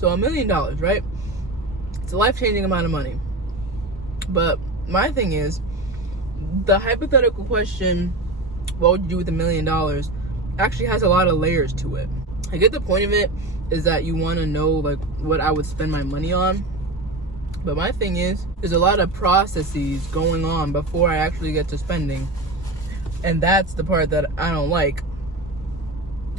So $1 million, right? It's a life-changing amount of money. But my thing is, the hypothetical question, what would you do with $1 million, actually has a lot of layers to it. I get the point of it is that you want to know like what I would spend my money on. But my thing is, there's a lot of processes going on before I actually get to spending. And that's the part that I don't like.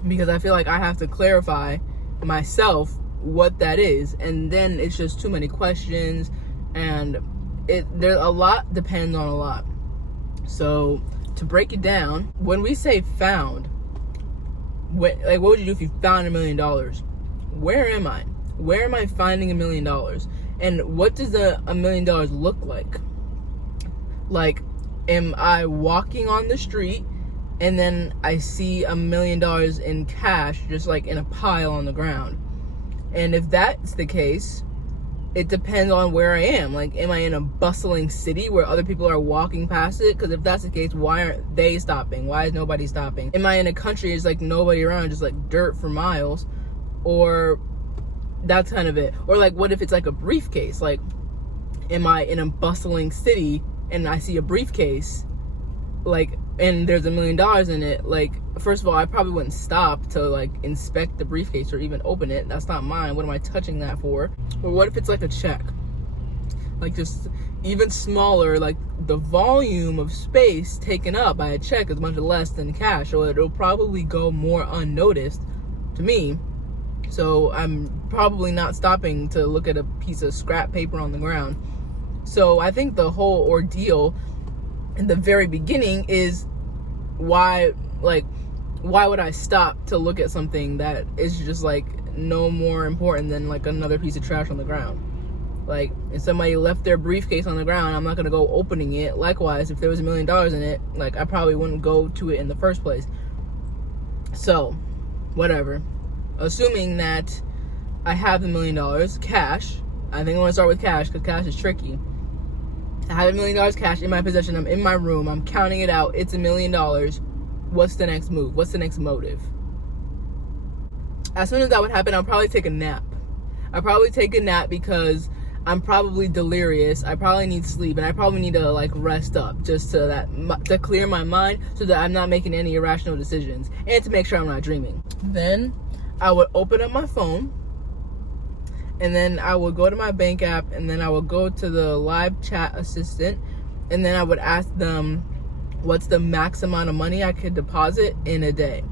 Because I feel like I have to clarify myself what that is. And then it's just too many questions. And there's a lot depends on a lot. So to break it down, when we say found, what would you do if you found $1 million? Where am I? Where am I finding $1 million? And what does $1 million look like? Like, am I walking on the street and then I see $1 million in cash just like in a pile on the ground? And if that's the case, it depends on where I am. Like, am I in a bustling city where other people are walking past it? Because if that's the case, why aren't they stopping? Why is nobody stopping? Am I in a country there's like nobody around, just like dirt for miles? Or that's kind of it. Or like, what if it's like a briefcase? Like, am I in a bustling city and I see a briefcase, like, and there's $1 million in it? Like, first of all, I probably wouldn't stop to like inspect the briefcase or even open it. That's not mine. What am I touching that for? Or what if it's like a check? Like, just even smaller, like the volume of space taken up by a check is much less than cash, so it'll probably go more unnoticed to me. So I'm probably not stopping to look at a piece of scrap paper on the ground. So I think the whole ordeal in the very beginning is why would I stop to look at something that is just like no more important than like another piece of trash on the ground? Like, if somebody left their briefcase on the ground, I'm not gonna go opening it. Likewise, if there was $1 million in it, like, I probably wouldn't go to it in the first place. So, whatever. Assuming that I have $1 million cash, I think I want to start with cash because cash is tricky. I have $1 million cash in my possession. I'm in my room. I'm counting it out. It's $1 million. What's the next move? What's the next motive? As soon as that would happen, I'll probably take a nap. I'll probably take a nap because I'm probably delirious. I probably need sleep, and I probably need to like rest up just to clear my mind so that I'm not making any irrational decisions and to make sure I'm not dreaming. Then I would open up my phone, and then I would go to my bank app, and then I would go to the live chat assistant, and then I would ask them what's the max amount of money I could deposit in a day.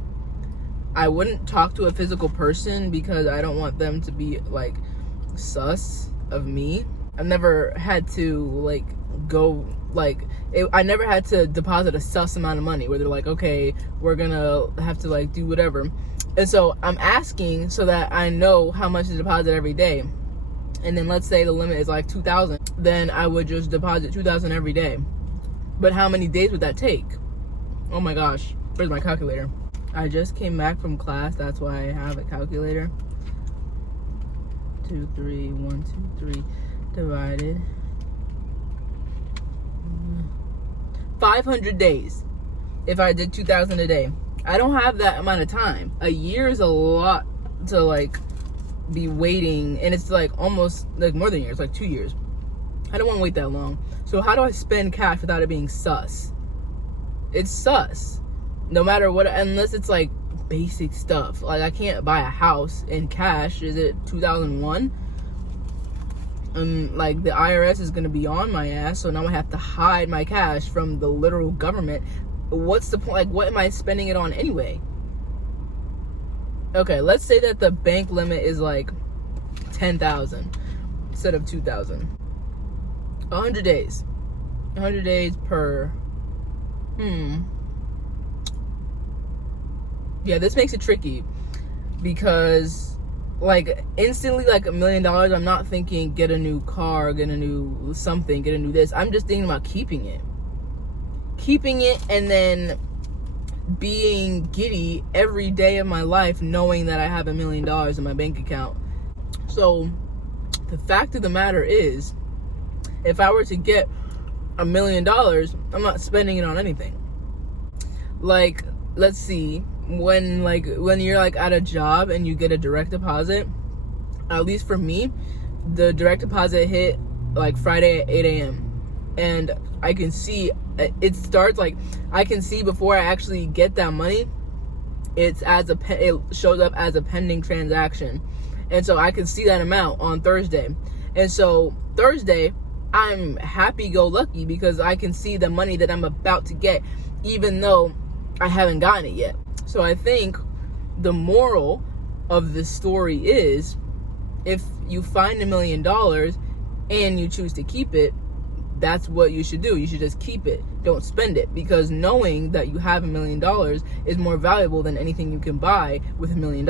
I wouldn't talk to a physical person because I don't want them to be like sus of me. I've never had to like go like I never had to deposit a sus amount of money where they're like, okay, we're gonna have to like do whatever. And so I'm asking so that I know how much to deposit every day. And then let's say the limit is like 2,000, then I would just deposit 2,000 every day. But how many days would that take? Oh my gosh, where's my calculator? I just came back from class, that's why I have a calculator. 2, 3, 1, 2, 3 divided 500 days if I did 2,000 a day. I don't have that amount of time. A year is a lot to like be waiting, and it's like almost like more than a year. It's like 2 years. I don't want to wait that long. So how do I spend cash without it being sus? It's sus. No matter what, unless it's like basic stuff. Like, I can't buy a house in cash. Is it 2001? Like, the IRS is gonna be on my ass, so now I have to hide my cash from the literal government. What's the point? Like, what am I spending it on anyway? Okay, let's say that the bank limit is like 10,000 instead of 2,000. 100 days. 100 days per. Yeah, this makes it tricky because, like, instantly, like, $1 million, I'm not thinking get a new car, get a new something, get a new this. I'm just thinking about keeping it. Keeping it and then being giddy every day of my life knowing that I have $1 million in my bank account. So, the fact of the matter is, if I were to get $1 million, I'm not spending it on anything. Like, let's see, when you're like at a job and you get a direct deposit, at least for me, the direct deposit hit like Friday at 8 a.m. And I can see it starts like, I can see before I actually get that money, it shows up as a pending transaction. And so I can see that amount on Thursday. And so Thursday, I'm happy-go-lucky because I can see the money that I'm about to get, even though I haven't gotten it yet. So I think the moral of this story is, if you find $1 million and you choose to keep it, that's what you should do. You should just keep it. Don't spend it, because knowing that you have $1 million is more valuable than anything you can buy with $1 million.